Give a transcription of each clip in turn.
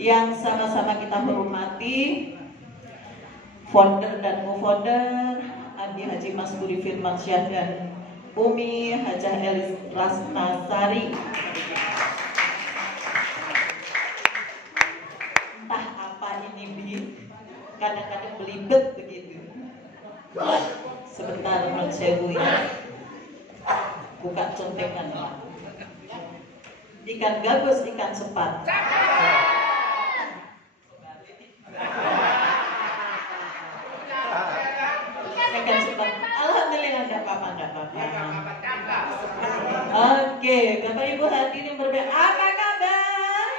yang sama-sama kita hormati founder dan co-founder Adi Haji Mas Budi Firmansyah dan Umi Hajah Elis Rasnasari. Entah apa ini Bi, kadang-kadang belibet begitu. Sebentar menurut sewu ya, buka contekan Pak. Ikan gabus, ikan sepat. Ikan sepat. Alhamdulillah enggak apa-apa, enggak apa-apa. Oke, Bapak Ibu hadirin berbahagia. Apa kabar?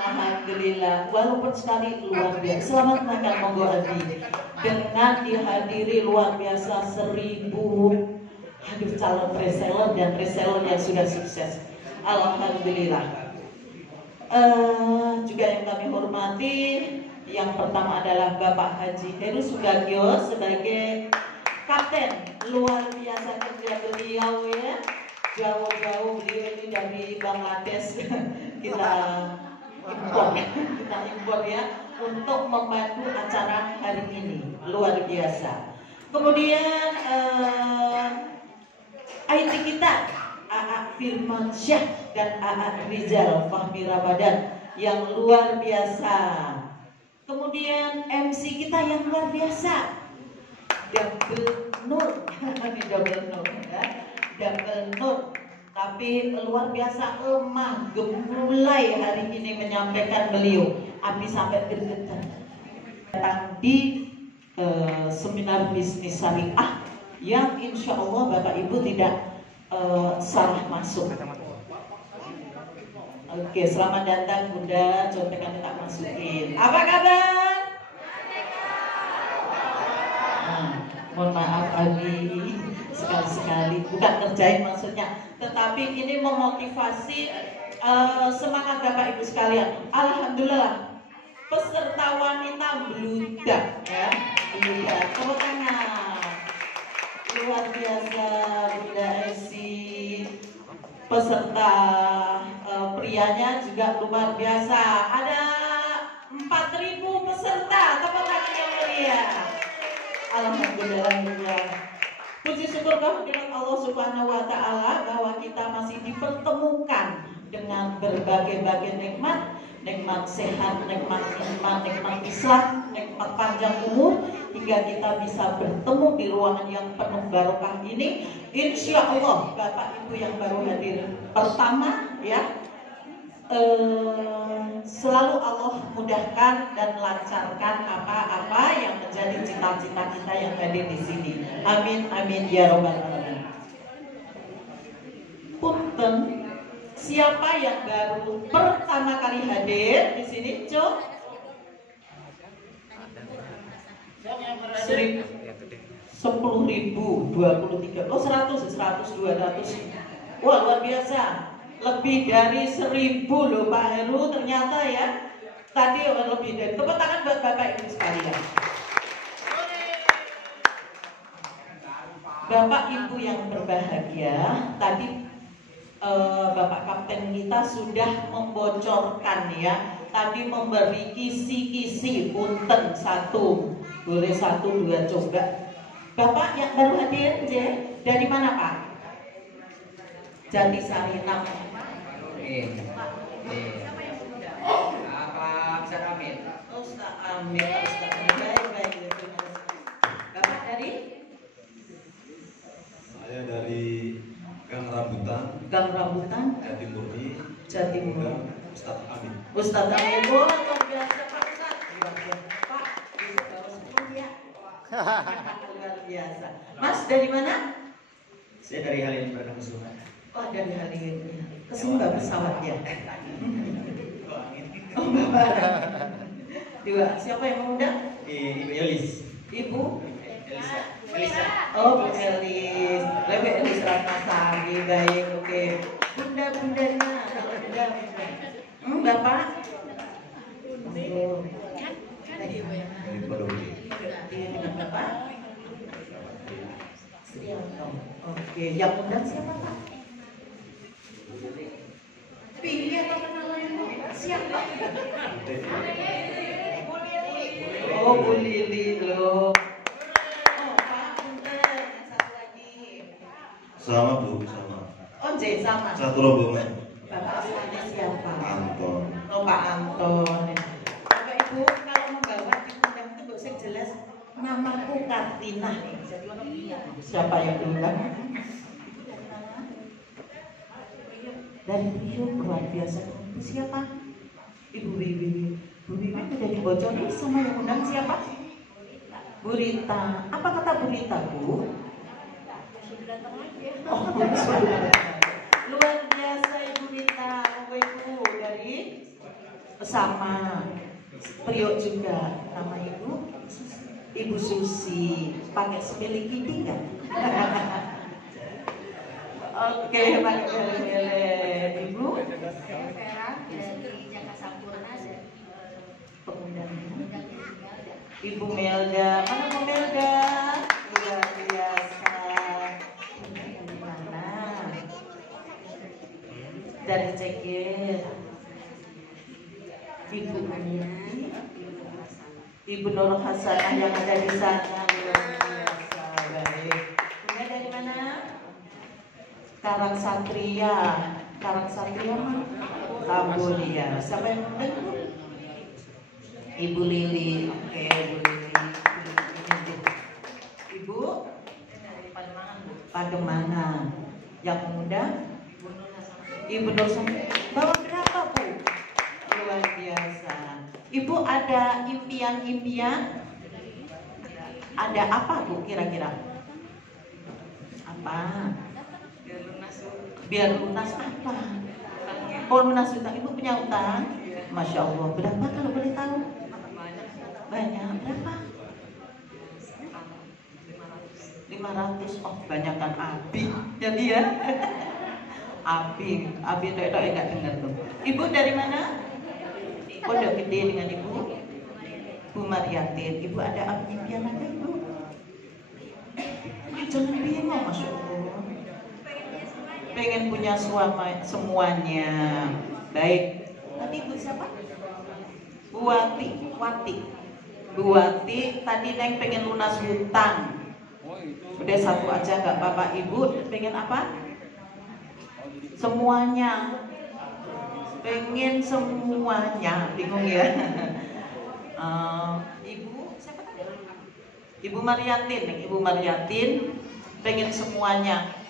Alhamdulillah. Walaupun sekali luar biasa. Selamat makan monggo Adi. Dengan dihadiri luar biasa 1000 calon reseller dan reseller yang sudah sukses. Alhamdulillah. Juga yang kami hormati, yang pertama adalah Bapak Haji Heru Sugagyo sebagai kapten. Luar biasa kerja beliau ya. Jauh-jauh beliau ini dari Bangladesh kita impor ya untuk membantu acara hari ini. Luar biasa. Kemudian IT kita AA Firmansyah dan AA Rizal Fahmi Ramadan yang luar biasa. Kemudian MC kita yang luar biasa, Double Nur, ini Double Nur ya, Double Nur. Tapi luar biasa lemah, gemulai hari ini menyampaikan beliau. Abi sampai gergetan. Datang di seminar bisnis syariah yang insya Allah Bapak Ibu tidak salah masuk. Oke, selamat datang Bunda, contekan tak masukin. Apa kabar? Mohon maaf Abi, sekali-sekali bukan kerjain maksudnya, tetapi ini memotivasi semangat Bapak Ibu sekalian. Alhamdulillah, peserta wanita beludak ya, beludak. Tepuk tangan. Luar biasa Bunda Esi. Peserta prianya juga luar biasa. Ada 4.000 peserta. Tepuk tangan yang meriah. Alhamdulillah. Puji syukur kehadirat Allah Subhanahu wa taala bahwa kita masih dipertemukan dengan berbagai-bagai nikmat, nikmat sehat, nikmat iman, nikmat Islam, nikmat panjang umur, hingga kita bisa bertemu di ruangan yang penuh barokah ini. Insya Allah Bapak Ibu yang baru hadir pertama ya, selalu Allah mudahkan dan lancarkan apa-apa yang menjadi cita-cita kita yang hadir di sini. Amin amin ya robbal alamin. Punten, siapa yang baru pertama kali hadir di sini, Cok? 10.023, oh 100, 200. Wah luar biasa. Lebih dari 1.000 loh Pak Heru ternyata ya. Tadi lebih dari. Tepuk tangan buat Bapak Ibu sekalian. Bapak Ibu yang berbahagia, tadi Bapak Kapten kita sudah membocorkan ya. Tadi memberi kisi-kisi punten 1. Boleh 1, 2 coba. Bapak yang baru hadir, dari mana Pak? Jatisari 6. Apa Ustaz Amin? Ustaz Amin, Ustaz Amin. Baik. Bapak dari? Saya dari Gang Rambutan. Gang Rambutan. Jatimurni. Jatimurni. Ustaz Amin. Ustaz Amin. Luar biasa Pak Ustaz. Pak, bisa bawa 10 ya. Luar biasa. Mas dari mana? Saya dari Halim Berkesusunan. Oh dari Halim. Kesini bawa pesawat ya. Oh Bapak. Dua. Siapa yang mengundang? Ibu Elis. Ibu. Elisa. Oh Bu Elis. Lebih Elis Ratnasari. Baik. Oke. Bunda-bundanya. Bunda. Bapak. Oh. Dari Badauti. Dengan Bapak. Oke, yang undang siapa Pak? Piye Siapa? Oh, Bu Lili loh. Oh, Pak, punten. Yang satu lagi. Sama Bu, sama. Oh, J sama. Satu rombongan. Bapak aslinya siapa? Anton. Oh, Pak Anton. Bapak Ibu, kalau membawa di undang itu nggak usah jelas. Namaku Kartina. Siapa yang bilang? Dari Priok, luar biasa. Siapa? Ibu Wiwi. Bu Wiwi udah dibocorin sama yang undang siapa? Bu Rita. Apa kata Bu Rita, Bu? Oh, luar biasa Ibu Rita. Bapak Ibu dari sama Priok juga. Nama Ibu Ibu Susi. Pakai spelling ini enggak? Oke, pakai Ibu. Saya Vera dari Jaka Sampurna dan Pengundang Melda. Ibu Melda. Mana Bu Melda? Luar biasa. Dari mana? Dari Cekir. Ibu Ibu Nur Hasanah yang ada di sana. Luar biasa. Baik. Bunda dari mana? Karang Satria. Karang Satria mah Kambodia. Siapa yang undang, Bu? Ibu Lili. Oke, Ibu Lili. Ibu Pademangan. Yang mengundang Ibu Nur Hasanah. Bawa berapa, Bu? Luar biasa. Ibu ada impian-impian? Ada apa, Bu, kira-kira? Apa? Biar lunas apa? Oh, lunas utang. Ibu punya utang? Masya Allah. Berapa kalau boleh tahu? Banyak. Berapa? 500. Oh, banyakkan Abi. Jadi ya. Abi itu enggak dengar tuh. Ibu dari mana? Pondok Gede dengan Ibu Bu Mariatin. Ibu ada impian apa, Ibu? Jangan bingung, Masya Allah. Pengen punya suami semuanya. Baik. Tadi Ibu siapa? Bu Wati. Tadi Neng pengen lunas hutang. Udah satu aja nggak Bapak Ibu. Pengen apa? Semuanya. Pengen semuanya. Bingung ya. Ibu siapa tadi? Ibu Mariatin pengen semuanya.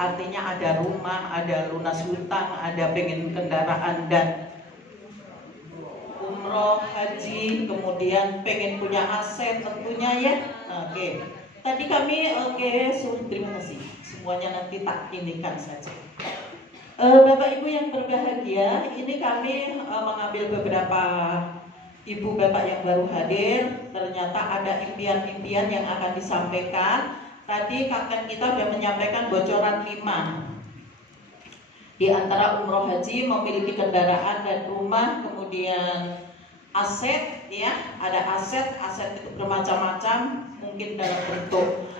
Artinya ada rumah, ada lunas hutang, ada pengen kendaraan dan umroh, haji, kemudian pengen punya aset tentunya ya. Oke. Tadi kami terima kasih. Semuanya nanti tak inikan saja. Bapak Ibu yang berbahagia, ini kami mengambil beberapa Ibu Bapak yang baru hadir. Ternyata ada impian-impian yang akan disampaikan. Tadi kakek kita sudah menyampaikan bocoran 5. Di antara umroh haji memiliki kendaraan dan rumah, kemudian aset ya, ada aset itu bermacam-macam, mungkin dalam bentuk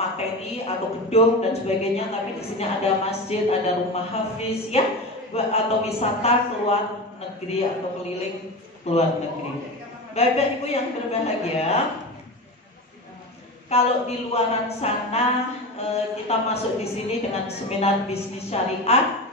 materi atau gedung dan sebagainya, tapi di sini ada masjid, ada rumah hafiz ya, atau wisata keluar negeri atau keliling keluar negeri. Bapak Ibu yang berbahagia, kalau di luaran sana kita masuk di sini dengan seminar bisnis syariah,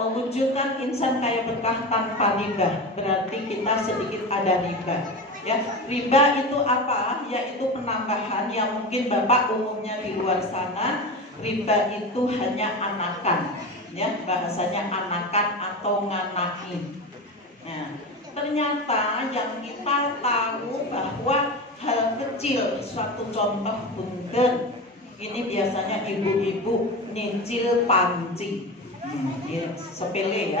mewujudkan insan kaya berkah tanpa riba, berarti kita sedikit ada riba. Ya, riba itu apa? Yaitu penambahan yang mungkin Bapak umumnya di luar sana, riba itu hanya anakan, ya bahasanya anakan atau nganaki. Nah, ternyata yang kita tahu bahwa hal kecil, suatu contoh punten, ini biasanya ibu-ibu nyicil panci. Ya, sepele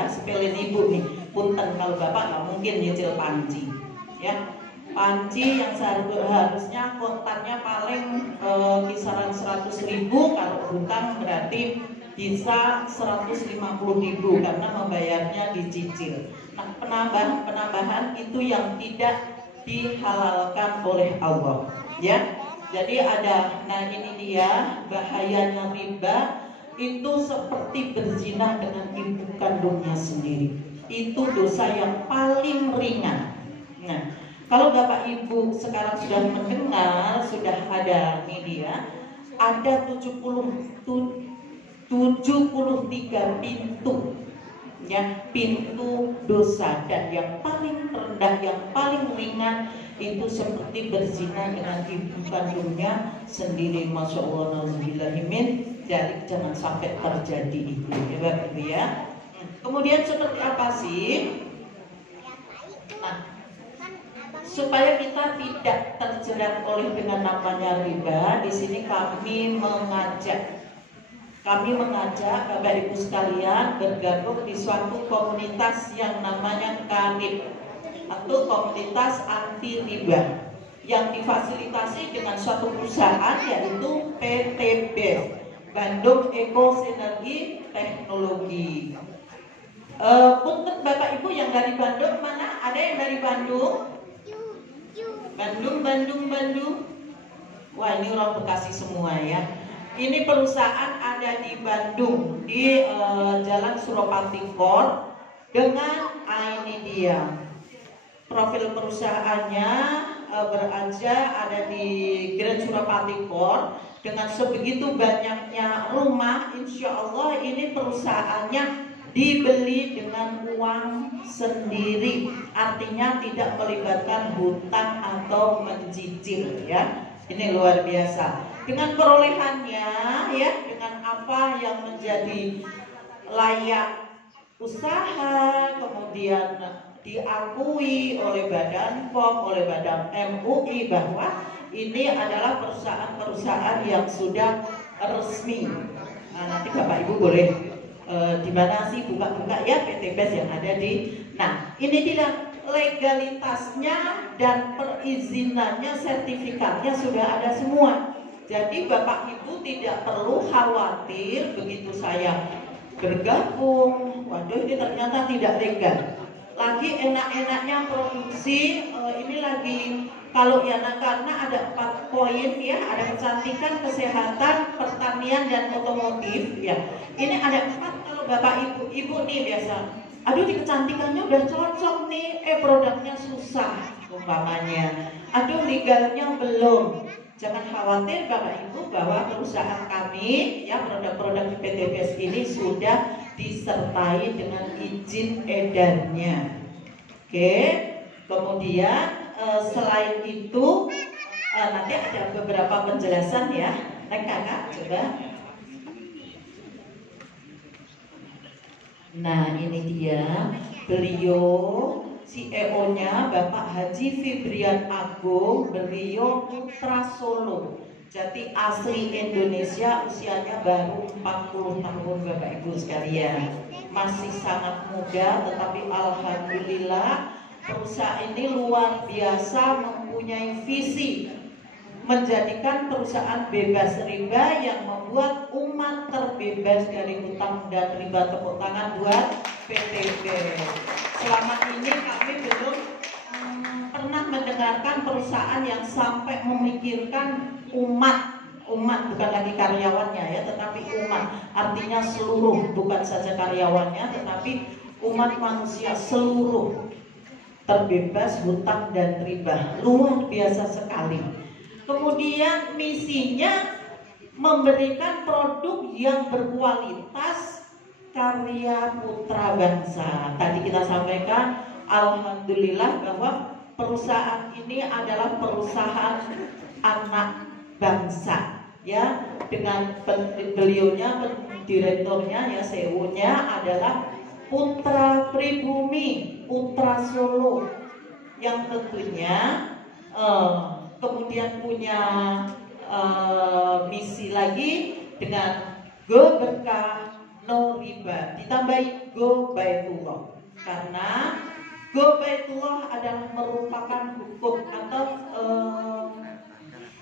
ibu nih, punten kalau bapak nggak mungkin nyicil panci, ya. Panci yang seharusnya kontannya paling kisaran 100.000, kalau hutang berarti bisa 150.000 karena membayarnya dicicil. Nah, penambahan itu yang tidak dihalalkan oleh Allah, ya. Jadi ini dia bahayanya riba, itu seperti berzina dengan ibu kandungnya sendiri. itu dosa yang paling ringan. Nah, kalau Bapak Ibu sekarang sudah mendengar, sudah ada media, ada 73 pintu, ya, pintu dosa, dan yang paling rendah, yang paling ringan itu seperti berzina dengan ibu kandungnya sendiri. Masya Allah, nauzubillahimin, jadi jangan sampai terjadi itu, ya Bapak Ibu ya. Kemudian seperti apa sih? Nah, supaya kita tidak terjerat oleh dengan namanya riba, di sini kami mengajak Bapak Ibu sekalian bergabung di suatu komunitas yang namanya KANIP, atau komunitas anti riba, yang difasilitasi dengan suatu perusahaan yaitu PTB, Bandung Eko Sinergi Teknologi. Untuk Bapak Ibu yang dari Bandung, mana? Ada yang dari Bandung? Bandung. Wah, ini orang Bekasi semua ya. Ini perusahaan ada di Bandung, di Jalan Suropati Kor, dengan ini dia profil perusahaannya, berada ada di Grand Suropati Kor, dengan sebegitu banyaknya rumah. Insya Allah ini perusahaannya dibeli dengan uang sendiri, artinya tidak melibatkan hutang atau mencicil ya. Ini luar biasa. Dengan perolehannya ya, dengan apa yang menjadi layak usaha, kemudian diakui oleh Badan POM, oleh Badan MUI bahwa ini adalah perusahaan-perusahaan yang sudah resmi. Nah, nanti Bapak Ibu boleh di mana sih buka-buka ya PTBes yang ada di. Nah, ini tidak legalitasnya dan perizinannya, sertifikatnya sudah ada semua. Jadi Bapak Ibu tidak perlu khawatir begitu saya bergabung, waduh ini ternyata tidak legal. Lagi enak-enaknya produksi, ini lagi kalau ya, nah, karena ada 4 poin ya, ada kecantikan, kesehatan, pertanian, dan otomotif ya. Ini ada 4. Kalau Bapak Ibu nih biasa, aduh di kecantikannya udah cocok nih, produknya susah umpamanya, aduh legalnya belum. Jangan khawatir Bapak Ibu bahwa perusahaan kami ya, produk-produk di PTBes ini sudah disertai dengan izin edarnya. Oke, kemudian selain itu nanti ada beberapa penjelasan ya. Kakak coba. Nah, ini dia beliau CEO-nya Bapak Haji Fibrian Agung, beliau putra Solo. Jadi asli Indonesia, usianya baru 40 tahun Bapak Ibu sekalian. Masih sangat muda, tetapi alhamdulillah perusahaan ini luar biasa mempunyai visi menjadikan perusahaan bebas riba yang membuat umat terbebas dari hutang dan riba. Tepuk tangan buat PTB. Selama ini kami belum pernah mendengarkan perusahaan yang sampai memikirkan umat bukan lagi karyawannya ya, tetapi umat, artinya seluruh, bukan saja karyawannya tetapi umat manusia seluruh terbebas hutang dan riba. Luar biasa sekali. Kemudian misinya memberikan produk yang berkualitas, karya putra bangsa. Tadi kita sampaikan alhamdulillah bahwa perusahaan ini adalah perusahaan anak bangsa ya, dengan beliaunya, direkturnya ya, CEO-nya adalah putra pribumi, putra Solo, yang tentunya kemudian punya misi lagi dengan go berkah no riba, ditambahi go baitullah, karena go baitullah adalah merupakan hukum atau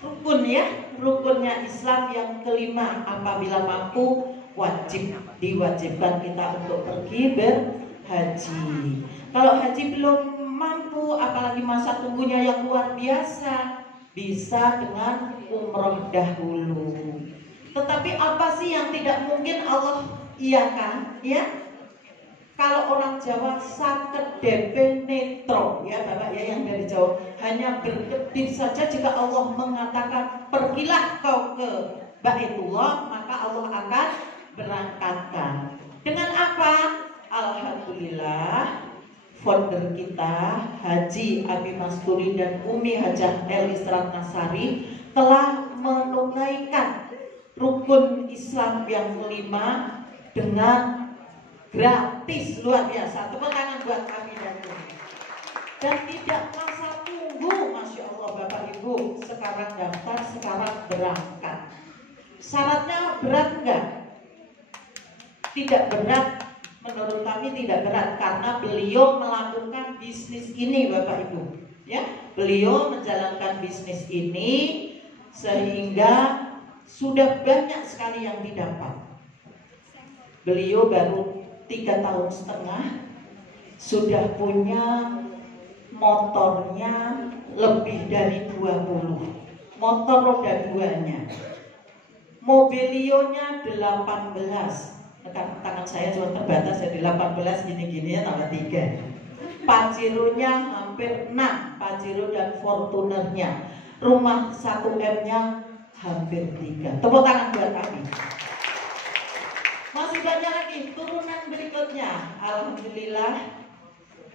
rukun ya, rukunnya Islam yang kelima. Apabila mampu, diwajibkan kita untuk pergi berhaji. Kalau haji belum mampu, apalagi masa tunggunya yang luar biasa, bisa dengan umroh dahulu. Tetapi apa sih yang tidak mungkin Allah iakan ya? Kalau orang Jawa saket DP netro, ya Bapak ya yang dari Jawa, hanya berkedip saja jika Allah mengatakan pergilah kau ke Baitullah, maka Allah akan berangkatkan. Dengan apa? Alhamdulillah, founder kita Haji Abi Masturi dan Umi Hajah Elis Ratnasari telah menunaikan rukun Islam yang kelima dengan gratis, luar biasa. Tepuk tangan buat kami dan Umi. Dan tidak masa tunggu, Masya Allah Bapak Ibu. Sekarang daftar, sekarang berangkat. Syaratnya berat enggak? Tidak berat, menurut kami tidak berat, karena beliau melakukan bisnis ini Bapak Ibu. Ya, beliau menjalankan bisnis ini sehingga sudah banyak sekali yang didapat. Beliau baru 3,5 tahun sudah punya motornya lebih dari 20 motor roda 2-nya, mobilionya 18. Tangan saya cuma terbatas jadi 18 gini-gini ya, tambah 3. Pajeronya hampir 6, Pajero dan Fortunernya. Rumah 1M-nya hampir 3. Tepuk tangan buat kami. Masih banyak lagi turunan berikutnya. Alhamdulillah,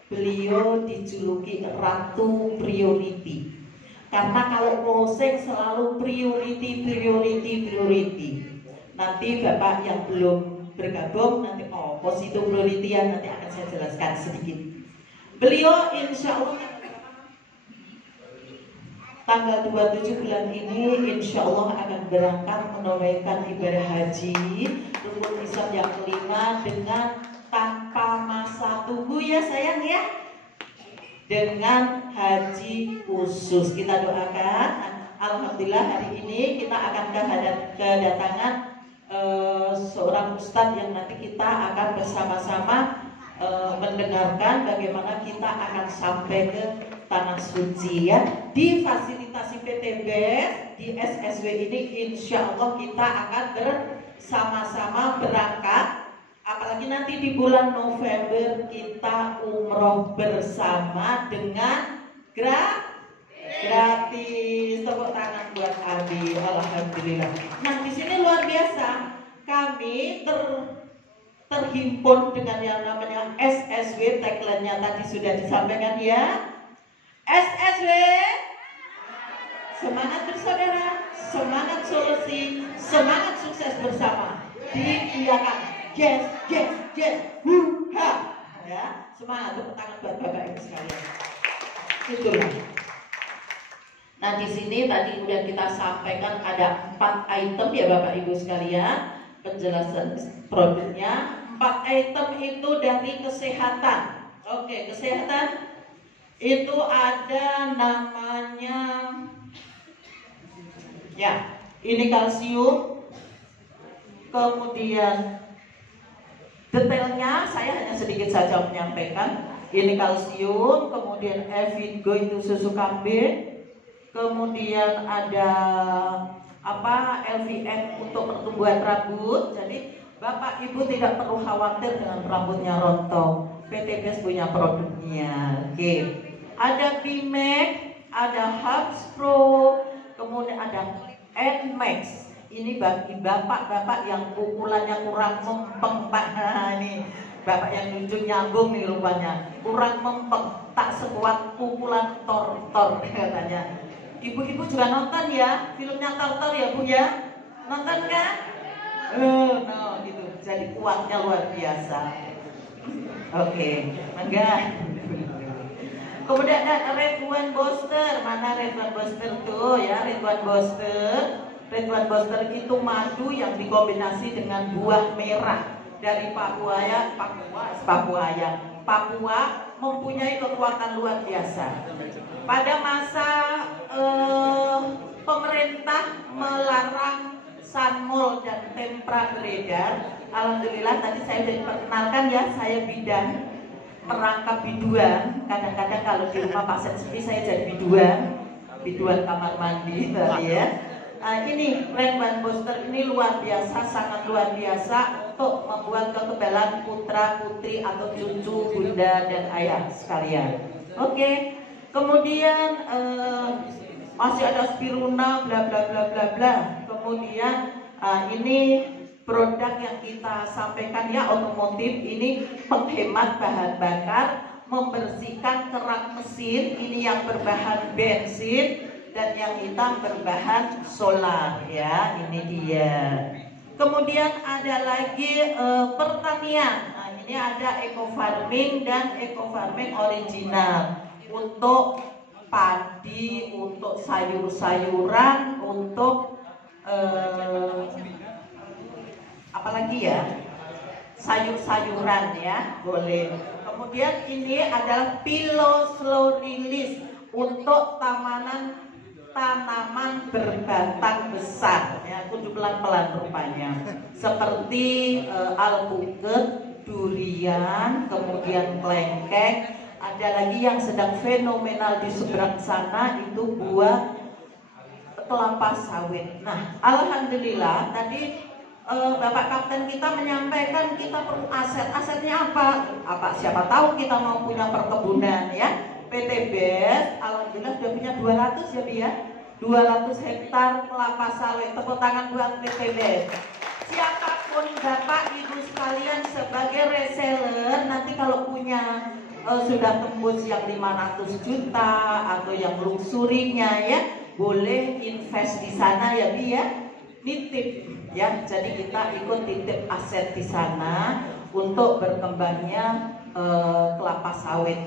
beliau dijuluki Ratu Priority. Karena kalau closing selalu priority. Nanti Bapak yang belum bergabung, nanti itu priority-an nanti akan saya jelaskan sedikit. Beliau insya Allah tanggal 27 bulan ini insya Allah akan berangkat menunaikan ibadah haji rukun Islam yang kelima dengan tanpa masa tunggu ya sayang ya, dengan haji khusus. Kita doakan. Alhamdulillah hari ini kita akan kedatangan seorang ustadz yang nanti kita akan bersama-sama mendengarkan bagaimana kita akan sampai ke Tanah Suci ya. Di fasilitasi PTB di SSW ini insya Allah kita akan bersama-sama berangkat. Apalagi nanti di bulan November kita umroh bersama dengan gratis. Tepuk tangan buat Abi. Alhamdulillah. Nah di sini luar biasa. Kami terhimpun dengan yang namanya SSW. Tagline-nya tadi sudah disampaikan ya. SSW, semangat bersaudara, semangat solusi, semangat sukses bersama. Diiakan, yes, ha, ya, semangat. Tepuk tangan buat Bapak Ibu sekalian. Itulah. Nah di sini tadi udah kita sampaikan ada 4 item ya Bapak Ibu sekalian, penjelasan produknya. 4 item itu dari kesehatan. Oke, kesehatan. Itu ada namanya ya, ini kalsium, kemudian detailnya saya hanya sedikit saja menyampaikan. Ini kalsium, kemudian Evigo itu susu kambing, kemudian ada LVN untuk pertumbuhan rambut. Jadi Bapak Ibu tidak perlu khawatir dengan rambutnya rontok. PTBS punya produknya. Oke. Ada Bimax, ada Hubs Pro, kemudian ada Nmax. Ini bagi bapak-bapak yang pukulannya kurang mempeng Pak. Nah, ini bapak yang nunjuk nyambung nih rupanya. Kurang mempeng, tak sekuat pukulan Thor katanya. Ibu-ibu juga nonton ya filmnya Thor ya Bu ya? Nonton kan? No, gitu. Jadi kuatnya luar biasa. Oke, mangga. Kemudian ada Red One Booster. Mana Red One Booster tuh ya? Red One Booster. Red One Booster itu madu yang dikombinasi dengan buah merah dari Papua. Papua mempunyai kekuatan luar biasa. Pada masa pemerintah melarang Sunmol dan Tempra beredar, alhamdulillah tadi saya sudah diperkenalkan ya, saya bidan, perangkap biduan. Kadang-kadang kalau di rumah pasien sepi saya jadi biduan kamar mandi tadi ya. Nah, ini Red One Booster ini luar biasa, sangat luar biasa untuk membuat kekebalan putra putri atau cucu bunda dan ayah sekalian. Oke. Kemudian masih ada spiruna bla bla bla bla bla. Kemudian ini produk yang kita sampaikan ya, otomotif ini penghemat bahan bakar, membersihkan kerak mesin, ini yang berbahan bensin dan yang hitam berbahan solar ya, ini dia. Kemudian ada lagi pertanian. Nah, ini ada eco farming dan eco farming original untuk padi, untuk sayur-sayuran, untuk apalagi ya, sayur-sayuran ya, boleh. Kemudian ini adalah pilo slow release untuk tanaman berbatang besar ya, kudu pelan-pelan rupanya, seperti alpukat, durian, kemudian kelengkeng. Ada lagi yang sedang fenomenal di seberang sana, itu buah kelapa sawit. Nah, alhamdulillah tadi Bapak Kapten kita menyampaikan kita perlu aset. Asetnya apa? Siapa tahu kita mau punya perkebunan ya. PT BES alhamdulillah sudah punya 200 ya Bi ya. 200 hektar kelapa sawit. Tepuk tangan buat PT BES. Siapapun Bapak Ibu sekalian sebagai reseller, nanti kalau punya sudah tembus yang 500 juta atau yang luxurinya ya, boleh invest di sana ya Bi ya. Nitip ya, jadi kita ikut titip aset di sana untuk berkembangnya kelapa sawit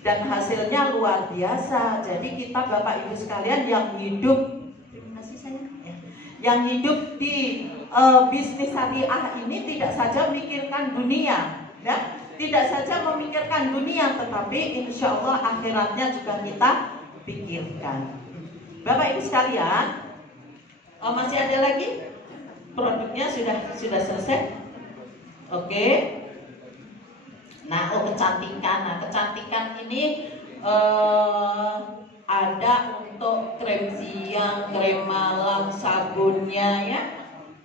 dan hasilnya luar biasa. Jadi kita Bapak Ibu sekalian yang hidup, yang hidup di bisnis syariah ini tidak saja memikirkan dunia, ya, tidak saja memikirkan dunia, tetapi insya Allah akhiratnya juga kita pikirkan. Bapak Ibu sekalian. Oh, masih ada lagi? Produknya sudah selesai? Oke. Nah, kecantikan. Nah, kecantikan ini ada untuk krem siang, krem malam, sabunnya ya.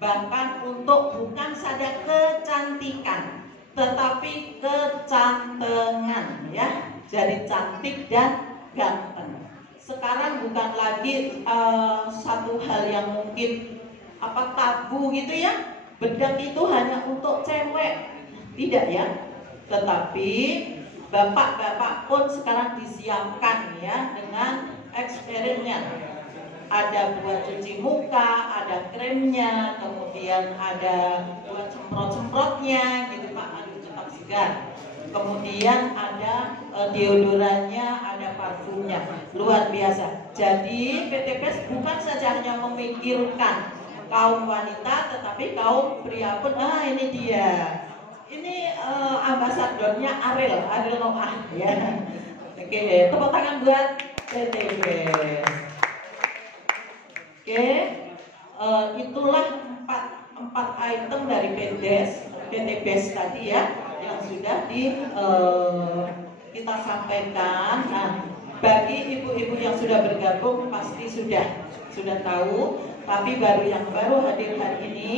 Bahkan untuk bukan saja kecantikan, tetapi kecantengan ya. Jadi cantik dan ganteng. Sekarang bukan lagi satu hal yang mungkin tabu gitu ya, bedak itu hanya untuk cewek, tidak ya, tetapi bapak-bapak pun sekarang disiapkan ya dengan eksperimen. Ada buat cuci muka, ada kremnya, kemudian ada buat semprot-semprotnya gitu Pak, tetap segar. Kemudian ada deodorannya, ada parfumnya, luar biasa. Jadi PT BES bukan saja hanya memikirkan kaum wanita, tetapi kaum pria pun. Ini dia. Ini ambasadornya Ariel Noah ya. Oke, tepuk tangan buat PT BES. Oke, itulah empat item dari PT BES tadi ya, yang sudah kita sampaikan. Nah, bagi ibu-ibu yang sudah bergabung pasti sudah tahu, tapi yang baru hadir hari ini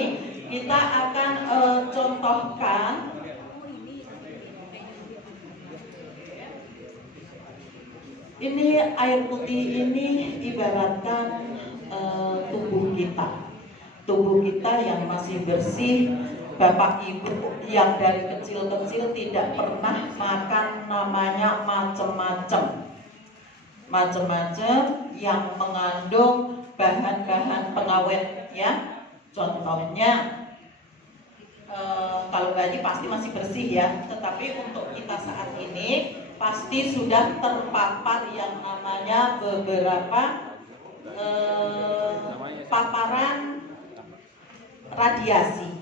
kita akan contohkan ini. Air putih ini ibaratkan tubuh kita yang masih bersih. Bapak Ibu yang dari kecil-kecil tidak pernah makan namanya macam-macam yang mengandung bahan-bahan pengawet ya. Contohnya kalau bayi pasti masih bersih ya, tetapi untuk kita saat ini pasti sudah terpapar yang namanya beberapa paparan radiasi.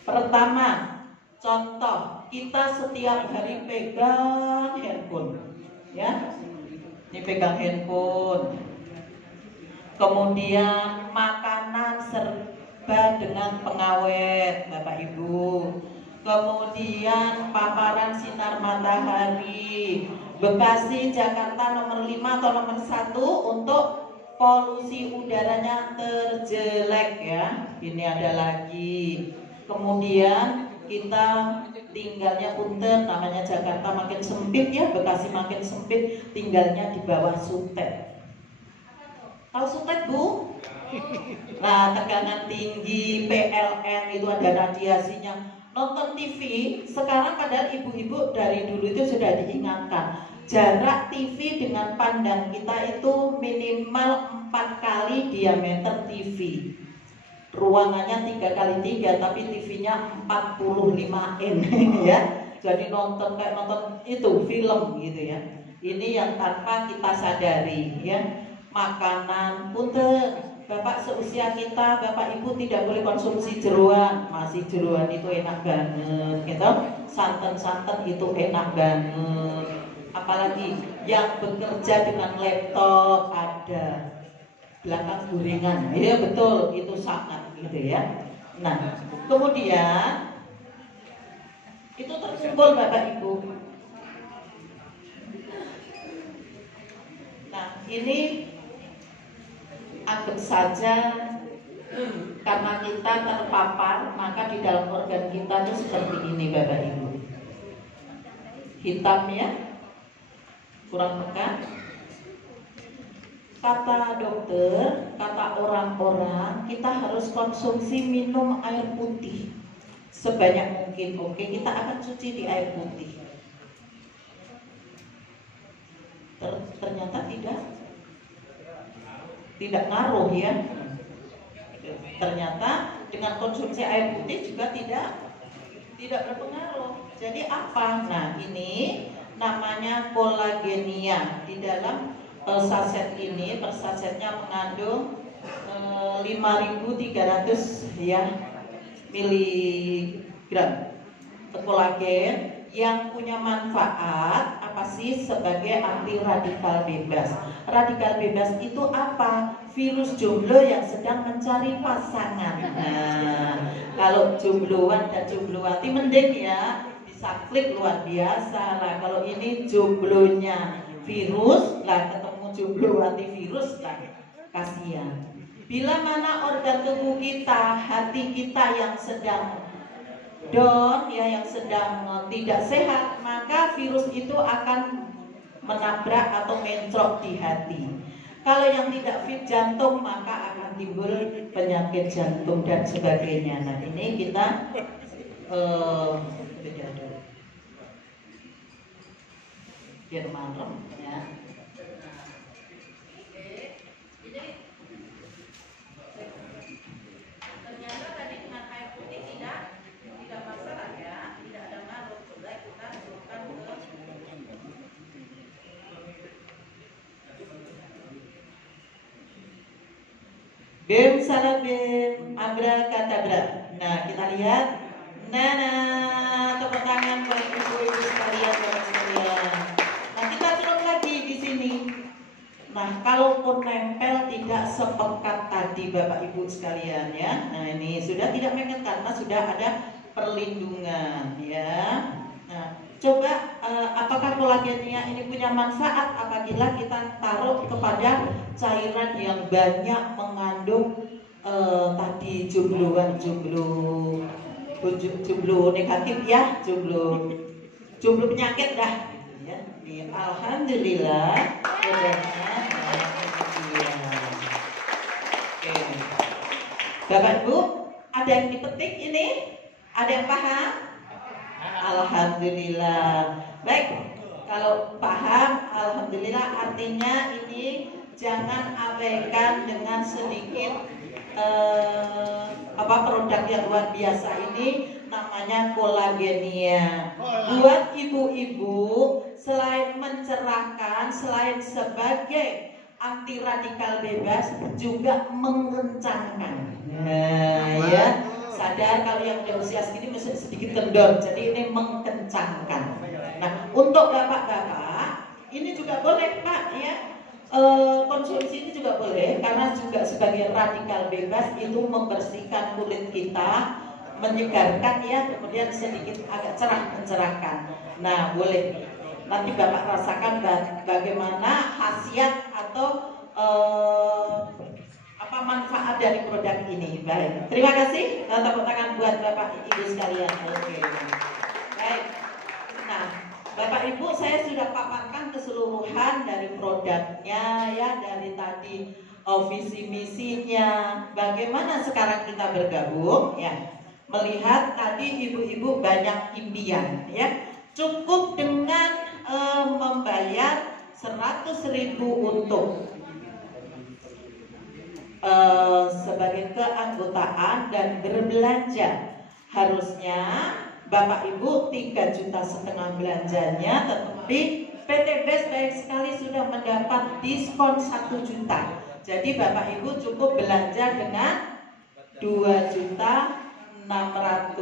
Pertama, contoh kita setiap hari pegang handphone, ya, ini pegang handphone. Kemudian makanan serba dengan pengawet, Bapak Ibu. Kemudian paparan sinar matahari. Bekasi, Jakarta nomor 5 atau nomor 1 untuk polusi udaranya terjelek ya. Ini ada lagi. Kemudian kita tinggalnya punten, namanya Jakarta makin sempit ya, Bekasi makin sempit, tinggalnya di bawah Sutet. Tahu Sutet, Bu? Nah, tekanan tinggi, PLN itu ada radiasinya. Nonton TV, sekarang padahal ibu-ibu dari dulu itu sudah diingatkan, jarak TV dengan pandang kita itu minimal 4 kali diameter TV. Ruangannya 3x3 tapi TV-nya 45 in ya. Jadi nonton kayak nonton itu film gitu ya. Ini yang tanpa kita sadari ya. Makanan punten, Bapak seusia kita, Bapak Ibu tidak boleh konsumsi jeroan. Masih jeroan itu enak banget gitu. Santan-santan itu enak banget. Apalagi yang bekerja dengan laptop ada belakang gorengan, ya betul, itu sangat gitu ya. Nah, kemudian itu terkumpul Bapak Ibu. Nah, ini anggap saja karena kita terpapar, maka di dalam organ kita itu seperti ini Bapak Ibu. Hitam ya, kurang pekat. Kata dokter, kata orang-orang, kita harus konsumsi minum air putih sebanyak mungkin. Oke, kita akan cuci di air putih. Ternyata tidak ngaruh ya. Ternyata dengan konsumsi air putih juga tidak berpengaruh. Jadi apa? Nah, ini namanya kolagenia. Di dalam saset ini, per sasetnya mengandung 5.300 ya miligram kolagen yang punya manfaat apa sih sebagai anti radikal bebas. Radikal bebas itu apa? Virus jomblo yang sedang mencari pasangan. Nah, kalau jombloan dan jomblowati mending ya bisa klik luar biasa lah. Kalau ini jomblonya virus lah ketemu jomblowati virus lah, kasihan. Bila mana organ tubuh kita, hati kita yang sedang down ya, yang sedang tidak sehat, maka virus itu akan menabrak atau mencrok di hati. Kalau yang tidak fit jantung, maka akan timbul penyakit jantung dan sebagainya. Nah, ini kita biar malam ya. Ternyata tadi dengan air putih tidak masalah ya, tidak ada ngaruh. Coba kita masukkan ke Bim salam bim abrakadabra. Nah, kita lihat. Nana, tepuk tangan buat ibu-ibu sekalian, bapak sekalian. Nah, kita turun lagi di sini. Nah, kalaupun nempel tidak sepekat tadi Bapak Ibu sekalian ya. Nah, ini sudah tidak mengikat karena sudah ada perlindungan ya. Nah, coba apakah kolagenia ini punya manfaat apabila kita taruh kepada cairan yang banyak mengandung tadi jomblo negatif ya, jomblo penyakit dah ya. Alhamdulillah. Oke. Bapak Ibu, ada yang dipetik ini? Ada yang paham? Alhamdulillah. Baik, kalau paham, alhamdulillah, artinya ini jangan abaikan dengan sedikit produk yang luar biasa ini, namanya kolagenia. Buat ibu-ibu, selain mencerahkan, selain sebagai anti radikal bebas, juga mengencangkan. Nah, ya, sadar kalau yang udah usia segini masih sedikit kendor, jadi ini mengencangkan. Nah, untuk bapak-bapak, ini juga boleh Pak ya. Konsumsi ini juga boleh karena juga sebagai radikal bebas itu membersihkan kulit kita, menyegarkan ya, kemudian sedikit agak cerah, mencerahkan. Nah, boleh. Nanti Bapak rasakan bagaimana khasiat atau apa manfaat dari produk ini. Baik, terima kasih. Tepuk tangan buat Bapak Ibu sekalian. Oke. Baik. Nah, Bapak Ibu, saya sudah paparkan keseluruhan dari produknya ya, dari tadi visi misinya. Bagaimana sekarang kita bergabung ya? Melihat tadi ibu-ibu banyak impian ya. Cukup dengan membayar 100.000 untuk sebagai keanggotaan dan berbelanja. Harusnya Bapak Ibu 3,5 juta belanjanya, tetapi PT Best baik sekali sudah mendapat diskon 1 juta. Jadi Bapak Ibu cukup belanja dengan 2.600.000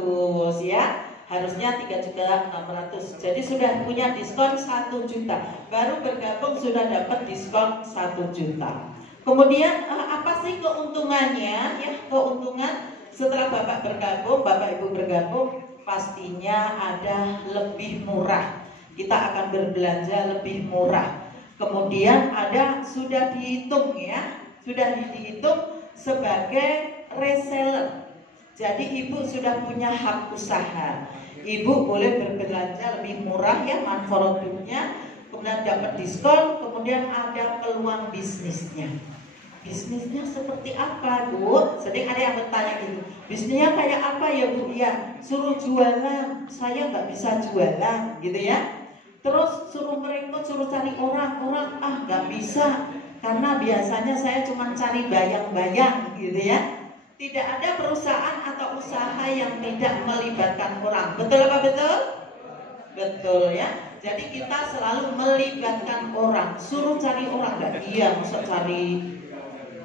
ya. Harusnya 3.600.000. Jadi sudah punya diskon 1 juta. Baru bergabung sudah dapat diskon 1 juta. Kemudian apa sih keuntungannya? Ya, keuntungan setelah Bapak bergabung, Bapak Ibu bergabung, pastinya ada lebih murah. Kita akan berbelanja lebih murah. Kemudian ada sudah dihitung ya, sudah dihitung sebagai reseller. Jadi ibu sudah punya hak usaha. Ibu boleh berbelanja lebih murah ya, manfaatnya, kemudian dapat diskon, kemudian ada peluang bisnisnya. Bisnisnya seperti apa, Bu? Sering ada yang bertanya gitu. Bisnisnya kayak apa ya, Bu? Ya, suruh jualan. Saya nggak bisa jualan, gitu ya. Terus suruh merekrut, suruh cari orang nggak bisa. Karena biasanya saya cuma cari bayang-bayang, gitu ya. Tidak ada perusahaan atau usaha yang tidak melibatkan orang. Betul apa betul? Betul ya. Jadi kita selalu melibatkan orang. Suruh cari orang nggak? Iya, masa cari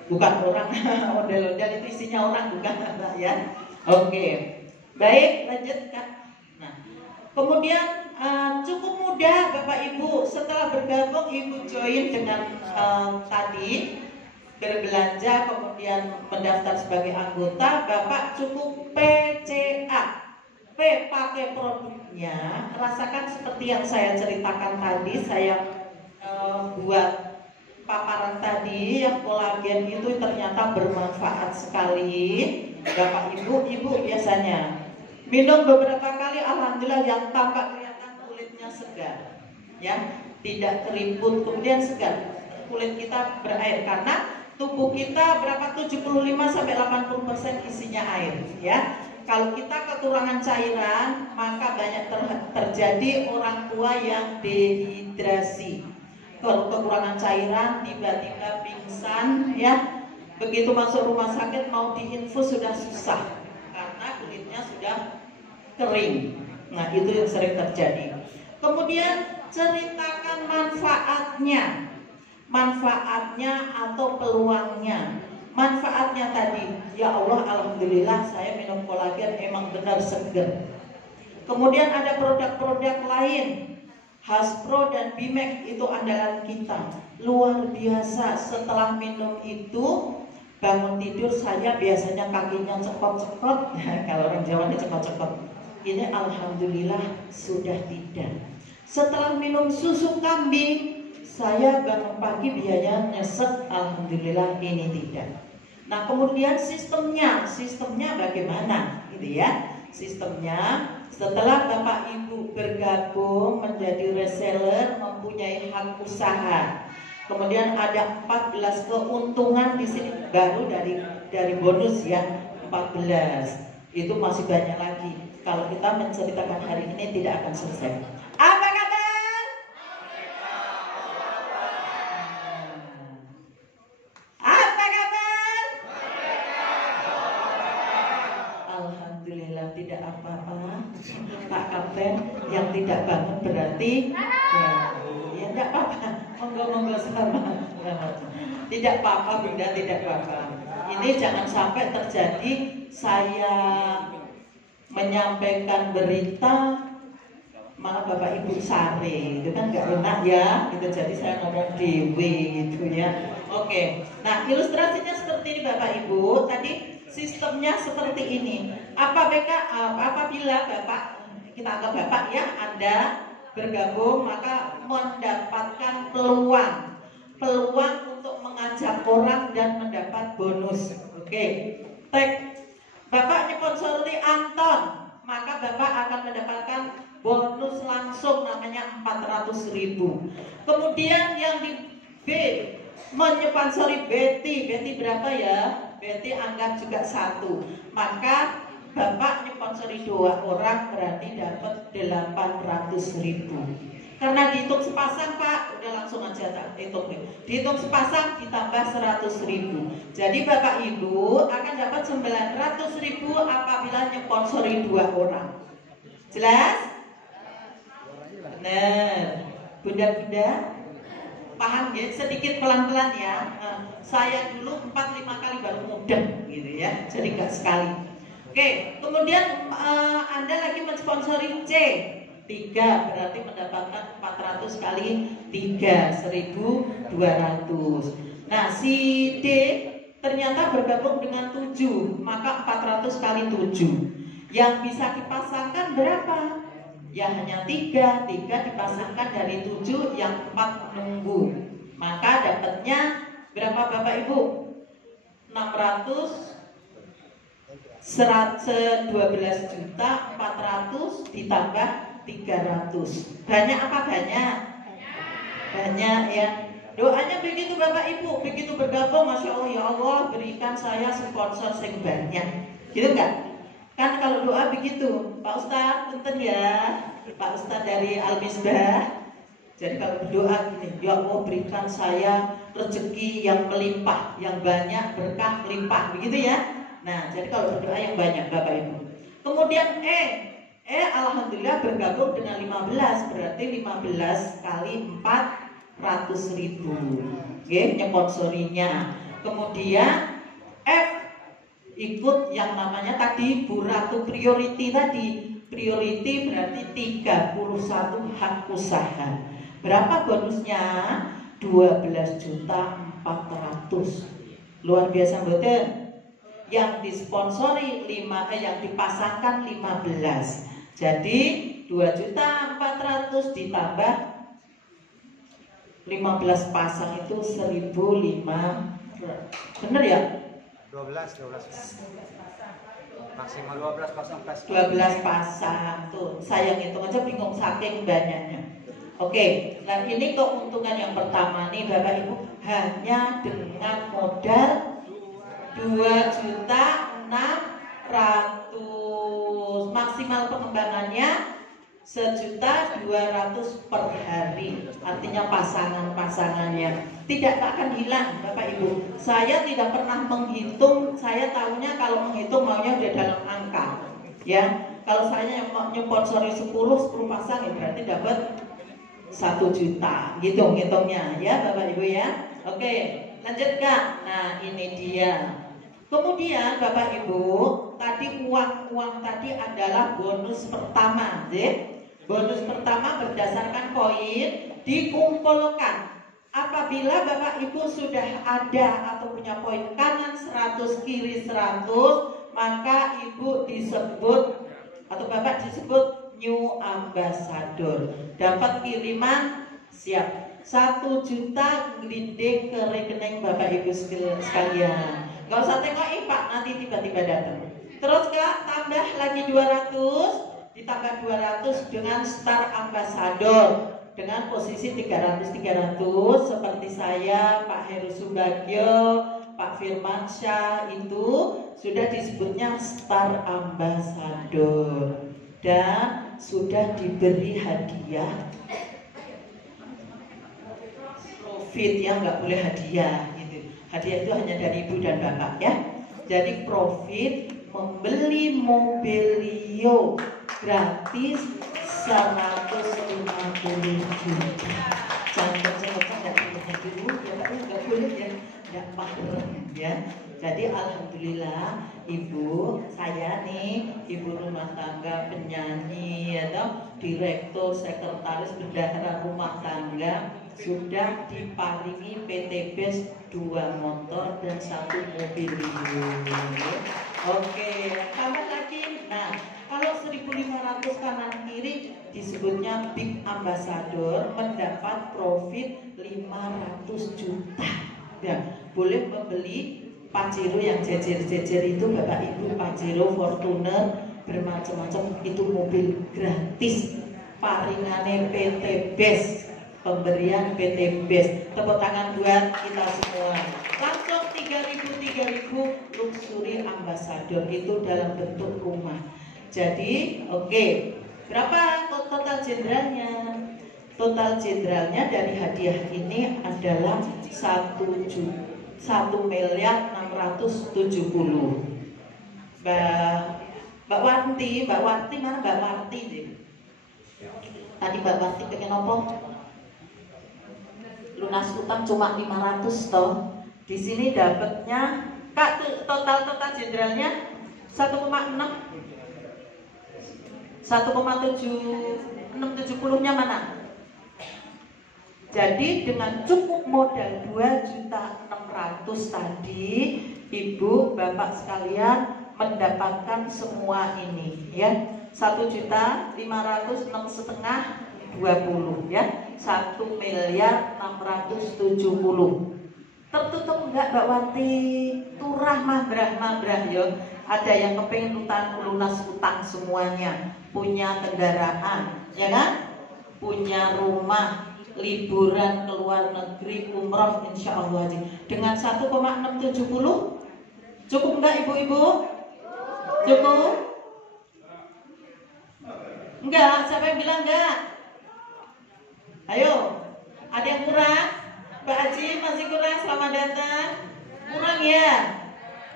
bukan orang, ondel-ondel itu isinya orang, bukan ya. Oke, baik, lanjutkan. Nah, kemudian cukup mudah Bapak Ibu. Setelah bergabung Ibu join dengan tadi berbelanja, kemudian mendaftar sebagai anggota. Bapak cukup PCA, P pakai produknya. Rasakan seperti yang saya ceritakan tadi. Saya buat paparan tadi yang kolagen itu ternyata bermanfaat sekali. Bapak Ibu biasanya minum beberapa kali, alhamdulillah yang tampak kelihatan kulitnya segar ya, tidak keriput, kemudian segar. Kulit kita berair karena tubuh kita berapa 75-80% isinya air ya. Kalau kita kekurangan cairan, maka banyak terjadi orang tua yang dehidrasi. Kalau kekurangan cairan, tiba-tiba pingsan ya. Begitu masuk rumah sakit mau diinfus sudah susah karena kulitnya sudah kering. Nah, itu yang sering terjadi. Kemudian ceritakan manfaatnya atau peluangnya. Manfaatnya tadi, ya Allah, alhamdulillah saya minum kolagen emang benar seger. Kemudian ada produk-produk lain, Haspro dan Bimek itu andalan kita, luar biasa. Setelah minum itu bangun tidur saya biasanya kakinya cekot-cekot. Kalau orang Jawa ini cekot-cekot. Ini alhamdulillah sudah tidak. Setelah minum susu kambing, saya bangun pagi biayanya nyesek, alhamdulillah ini tidak. Nah, kemudian sistemnya bagaimana gitu ya? Sistemnya setelah Bapak Ibu bergabung menjadi reseller, mempunyai hak usaha. Kemudian ada 14 keuntungan di sini, baru dari bonus ya 14. Itu masih banyak lagi. Kalau kita menceritakan hari ini tidak akan selesai. Apa kabar? Apa kabar? Alhamdulillah tidak apa-apa. Pak Kapten yang tidak bangun berarti ya tidak apa-apa. Monggo sama. Tidak apa-apa Bunda, tidak apa-apa. Ini jangan sampai terjadi saya menyampaikan berita malah Bapak Ibu sare, itu kan nggak enak ya, gitu. Jadi saya ngomong dewe gitu ya. Oke, nah ilustrasinya seperti ini Bapak Ibu. Tadi sistemnya seperti ini. Apabila Bapak, kita anggap Bapak ya, Anda bergabung maka mendapatkan peluang untuk mengambil mengajak orang dan mendapat bonus. Oke, tag Bapak nyponsori Anton, maka Bapak akan mendapatkan bonus langsung namanya 400.000. Kemudian yang di B menyponsori Betty berapa ya? Betty anggap juga 1, maka Bapak nyponsori 2 orang berarti dapat 800.000. Karena dihitung sepasang Pak, udah langsung aja tak hitung nih. Dihitung sepasang ditambah 100.000. Jadi Bapak Ibu akan dapat 900.000 apabila nyponsori 2 orang. Jelas? Benar. Bunda-bunda paham ya? Sedikit pelan-pelan ya. Saya dulu 4-5 kali baru mudeng gitu ya. Jadi nggak sekali. Oke, kemudian Anda lagi mensponsori C 3, berarti mendapatkan 400 kali 3, 1.200. Nah si D ternyata bergabung dengan 7, maka 400 kali 7. Yang bisa dipasangkan berapa? Ya hanya 3 dipasangkan dari 7, yang 4 menunggu. Maka dapatnya berapa Bapak Ibu? 12.400 ditambah 300. Banyak apa banyak? Banyak ya. Doanya begitu Bapak Ibu, begitu bergabung, Masya Allah, ya Allah berikan saya sponsor sing banyak. Gitu enggak? Kan kalau doa begitu, Pak Ustadz, punten ya, Pak Ustadz dari Al-Misbah. Jadi kalau berdoa gini, ya Allah berikan saya rezeki yang melimpah, yang banyak, berkah melimpah, begitu ya. Nah, jadi kalau berdoa yang banyak Bapak Ibu. Kemudian alhamdulillah bergabung dengan 15, berarti 15 kali 400.000. Oke, nyponsorinya. Kemudian F ikut yang namanya tadi Bu Ratu Priority tadi. Priority berarti 31 hak usaha. Berapa bonusnya? 12.400.000. Luar biasa betul. Yang disponsori 5, yang dipasangkan 15. Jadi 2.400.000 ditambah 15 pasang itu 1.500. Bener ya? 12 maksimal 12 pasang pas 12 pasang tuh. Saya ngitung aja bingung saking banyaknya. Oke, nah ini keuntungan yang pertama nih Bapak Ibu, hanya dengan modal 2.600.000. Maksimal pengembangannya 1.200.000 per hari. Artinya pasangannya tidak akan hilang Bapak Ibu. Saya tidak pernah menghitung. Saya tahunya kalau menghitung maunya udah dalam angka ya. Kalau saya nyponsori 10 pasang ya berarti dapat 1 juta. Hitungnya ya Bapak Ibu ya. Oke, lanjutkan. Nah ini dia. Kemudian Bapak Ibu, tadi uang tadi adalah bonus pertama, ya. Bonus pertama berdasarkan poin dikumpulkan. Apabila Bapak Ibu sudah ada atau punya poin kanan 100, kiri 100, maka Ibu disebut atau Bapak disebut new ambassador. Dapat kiriman siap 1 juta grinding ke rekening Bapak Ibu sekalian. Gak usah tengok Pak, nanti tiba-tiba datang. Terus Kak, tambah lagi 200, ditambah 200 dengan star ambassador dengan posisi 300 seperti saya, Pak Heru Subagio, Pak Firmansyah itu sudah disebutnya star ambassador dan sudah diberi hadiah profit ya, nggak boleh hadiah gitu. Hadiah itu hanya dari ibu dan bapak ya. Jadi profit membeli mobil Rio gratis 150 juta. Jangan nggak boleh dulu ya Pak, nggak boleh ya, nggak mahal ya. Jadi alhamdulillah ibu saya nih, ibu rumah tangga, penyanyi atau direktur, sekretaris, bendahara rumah tangga sudah diparingi PT BES 2 motor dan 1 mobil Rio. Oke, tambah lagi. Nah, kalau 1.500 kanan kiri disebutnya big ambassador, mendapat profit 500 juta. Ya, boleh membeli Pajero yang jejer-jejer itu Bapak Ibu, Pajero, Fortuner, bermacam-macam, itu mobil gratis. Paringane PT BES, pemberian PT BES. Tepuk tangan buat kita semua. Langsung 3.000 luxury ambassador itu dalam bentuk rumah. Jadi, oke. Berapa total jenderalnya? Total jenderalnya dari hadiah ini adalah 1.670.000. Mbak Wanti mana Mbak Wanti deh? Tadi Mbak Wanti pengen apa? Lunas utang cuma 500 toh. Di sini dapatnya Kak, total jenderalnya 1,70-nya mana? Jadi dengan cukup modal 2.600.000 tadi, Ibu, Bapak sekalian mendapatkan semua ini ya. 1.500.650 20 ya. 1.670.000. Tertutup enggak Mbak Wanti? Turah mabrah ya. Ada yang kepengen lunas utang semuanya, punya kendaraan, ya kan? Punya rumah, liburan ke luar negeri, umroh insya Allah aja. Dengan 1,670 cukup enggak ibu-ibu? Cukup? Enggak, siapa yang bilang enggak? Ayo, ada yang kurang? Mbak Haji masih kurang, selamat datang. Kurang ya?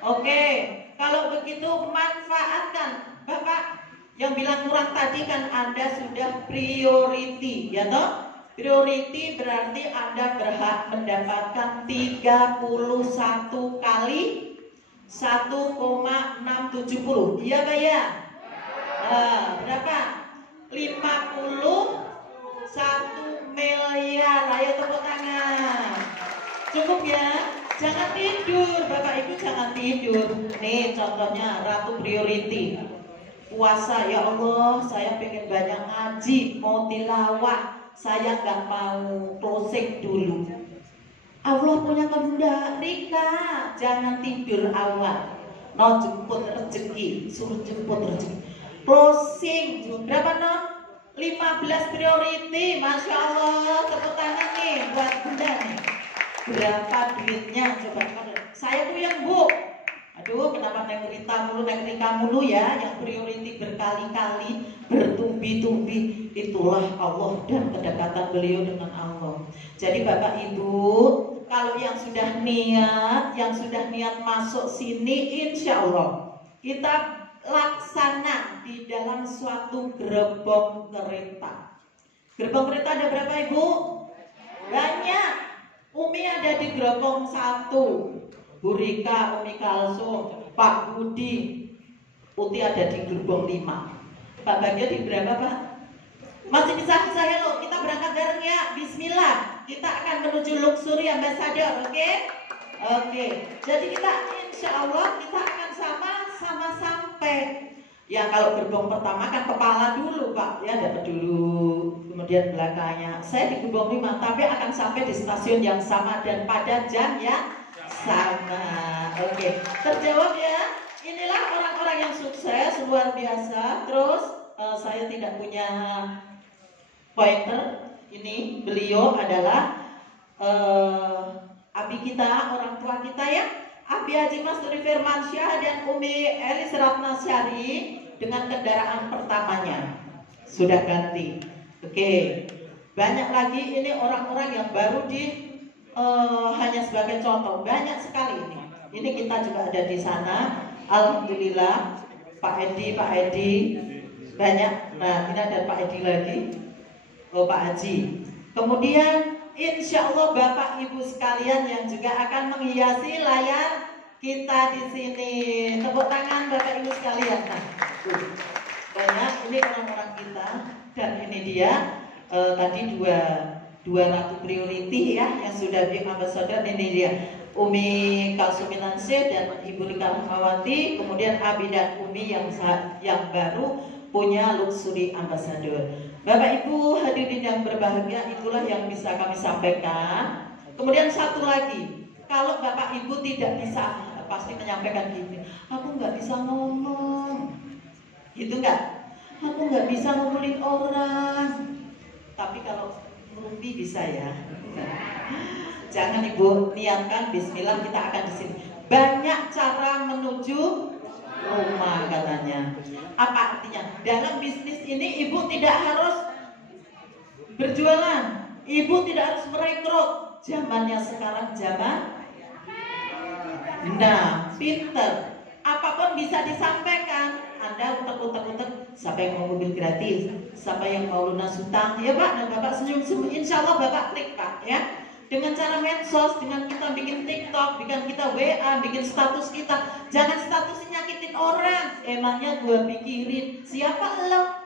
Oke, kalau begitu manfaatkan. Bapak yang bilang kurang tadi kan Anda sudah priority, ya toh? Priority berarti Anda berhak mendapatkan 31 kali 1,670. Iya Pak ya? Berapa? 51 miliar. Ayo tepuk tangan. Cukup ya? Jangan tidur, Bapak Ibu jangan tidur. Nih contohnya Ratu Priority. Puasa, ya Allah, saya pengen banyak ngaji, mau tilawah, saya nggak mau closing dulu. Allah punya kehendak, Rika, jangan tidur awal. No jemput rezeki, suruh jemput rezeki. Closing, berapa no? 15 priority, Masya Allah, tepuk tangan nih buat Bunda nih. Berapa duitnya coba? Saya tuh yang Bu. Aduh, kenapa Neng Rika mulu ya? Yang priority berkali-kali, bertubi-tubi. Itulah Allah dan kedekatan beliau dengan Allah. Jadi Bapak Ibu, kalau yang sudah niat masuk sini, insya Allah kita laksana di dalam suatu gerbong kereta. Gerbong kereta ada berapa Ibu? Banyak. Umi ada di gerbong 1, Bu Rika, Umi Kalsum, Pak Budi, Uti ada di gerbong 5. Pak Bagja di berapa Pak? Masih bisa saya loh, kita berangkat bareng ya. Bismillah, kita akan menuju luxury ambassador, oke? Oke, jadi kita insya Allah kita akan sama sampai. Ya kalau gerbong pertama kan kepala dulu Pak, ya dapat dulu, kemudian belakangnya. Saya di gerbong 5, tapi akan sampai di stasiun yang sama dan pada jam yang sama. Oke, terjawab ya. Inilah orang-orang yang sukses luar biasa. Terus saya tidak punya pointer. Ini beliau adalah abi kita, orang tua kita ya. Abi Haji Masturi Firmansyah dan Umi Elis Ratnasyari dengan kendaraan pertamanya sudah ganti. Oke, banyak lagi ini orang-orang yang baru di hanya sebagai contoh, banyak sekali ini. Ini kita juga ada di sana. Alhamdulillah, Pak Edi banyak. Nah, ini ada Pak Edi lagi, Pak Haji. Kemudian insya Allah Bapak Ibu sekalian yang juga akan menghiasi layar kita di sini. Tepuk tangan Bapak Ibu sekalian. Nah, banyak ini orang-orang kita dan ini dia tadi dua ratu priority ya yang sudah di ambassador. Ini dia Umi Kalsuminansih dan Ibu Rika Rahmawati, kemudian Abi dan Umi yang baru punya luxury ambassador. Bapak Ibu hadirin yang berbahagia, itulah yang bisa kami sampaikan. Kemudian satu lagi, Kalau Bapak Ibu tidak bisa, pasti menyampaikan gini, aku nggak bisa ngomong, gitu nggak? Aku nggak bisa ngomongin orang. Tapi kalau ngerumpi bisa ya. Jangan Ibu niatkan Bismillah kita akan di sini. Banyak cara menuju rumah katanya. Apa artinya? Dalam bisnis ini Ibu tidak harus berjualan, Ibu tidak harus merekrut. Zamannya sekarang zaman. Nah, pinter. Apapun bisa disampaikan. Anda utek-utek, siapa yang mau mobil gratis, siapa yang mau lunas hutang, ya Pak. Dan Bapak senyum-senyum, insya Allah Bapak klik Pak ya. Dengan cara medsos, dengan kita bikin TikTok, bikin kita WA, bikin status kita. Jangan statusnya nyakitin orang. Emangnya gua pikirin siapa lo?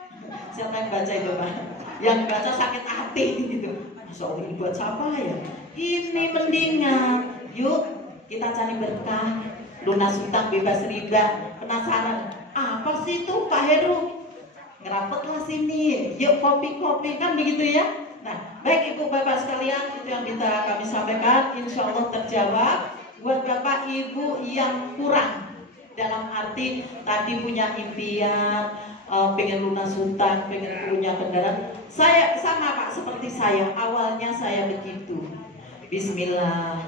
Siapa yang baca itu Pak? Yang baca sakit hati gitu. Masa orang ini buat siapa ya? Ini mendingan. Yuk kita cari berkah, lunas hutang bebas riba. Penasaran apa sih itu Pak Heru? Ngerapetlah sini. Yuk kopi-kopi kan begitu ya. Nah, baik Ibu Bapak sekalian, itu yang kami sampaikan, insya Allah terjawab. Buat Bapak Ibu yang kurang, dalam arti tadi punya impian, pengen lunas hutang, pengen punya kendaraan. Saya sama Pak, seperti saya, awalnya saya begitu. Bismillah,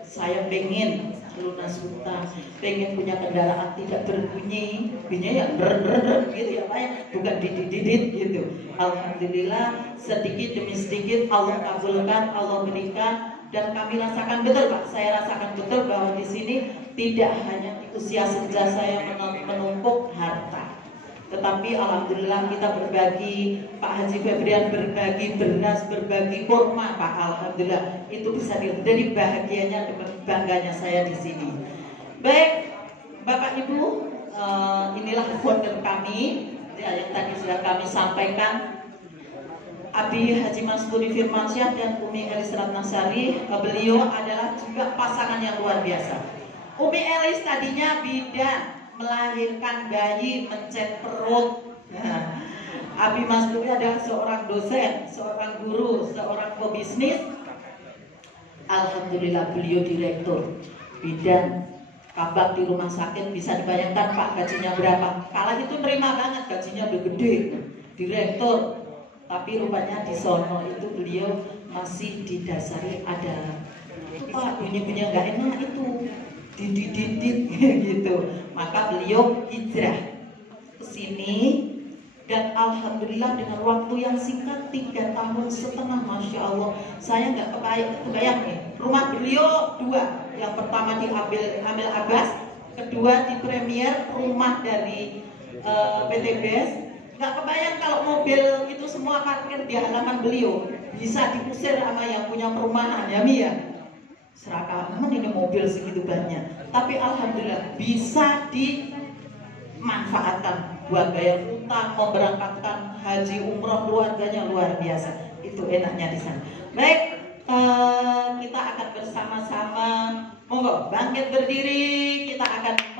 saya pengen lunas hutang, pengen punya kendaraan tidak berbunyi, bunyinya ya gitu ya Pak ya, bukan didit gitu. Alhamdulillah sedikit demi sedikit Allah kabulkan, Allah berikan, dan kami rasakan betul Pak. Saya rasakan betul bahwa di sini tidak hanya di usia senja saya menumpuk harta, tetapi alhamdulillah kita berbagi, Pak Haji Febrian berbagi beras, berbagi kurma Pak. Alhamdulillah itu bisa jadi bahagianya, bangganya saya di sini. Baik Bapak Ibu, inilah founder kami ya, yang tadi sudah kami sampaikan, Abi Haji Masburi Firmansyah dan Umi Elis Ratnasari. Beliau adalah juga pasangan yang luar biasa. Umi Elis tadinya bidan, melahirkan bayi, mencet perut. Abi Masburi adalah seorang dosen, seorang guru, seorang pebisnis. Alhamdulillah beliau direktur bidan, kabak di rumah sakit. Bisa dibayangkan Pak gajinya berapa? Kala itu nerima banget, gajinya udah gede, direktur. Tapi rupanya di sono itu beliau masih didasari ada Pak, bunyi-bunyi nggak enak itu, didit gitu. Maka beliau hijrah ke sini, dan alhamdulillah dengan waktu yang singkat 3,5 tahun, masya Allah. Saya nggak kebayang nih. Rumah beliau 2, yang pertama di Amil Abbas, kedua di Premier, rumah dari PT BES. Nggak kebayang kalau mobil itu semua parkir di halaman beliau, bisa diusir sama yang punya perumahan ya Mi ya. Serakaman ini mobil segitu banyak, tapi alhamdulillah bisa dimanfaatkan buat bayar utang, memberangkatkan haji umroh keluarganya, luar biasa. Itu enaknya di sana. Baik, kita akan bersama-sama, monggo bangkit berdiri, kita akan